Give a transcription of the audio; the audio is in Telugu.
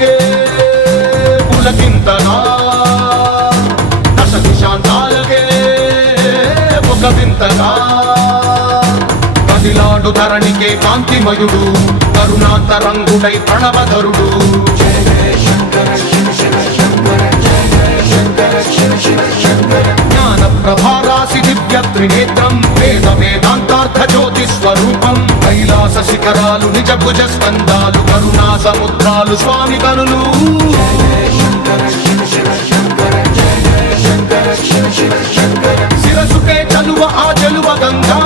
శాంతాలకే పులకింతగా దశ శాంతాలకే ఒక వింతగా కదిలాడు ధరణికే కాంతిమయుడు కరుణాంతరంగుడై ప్రణవధరుడు జ్ఞాన ప్రభారాసి దివ్య త్రినేత్రం వేద వేదాంతార్థ జ్యోతి స్వరూపం కైలాస శిఖరాలు నిజ భుజ స్కందాలు కరుణా సముద్రాలు స్వామి కనులు శిరసుకే చలువ ఆ చెలువ గంగా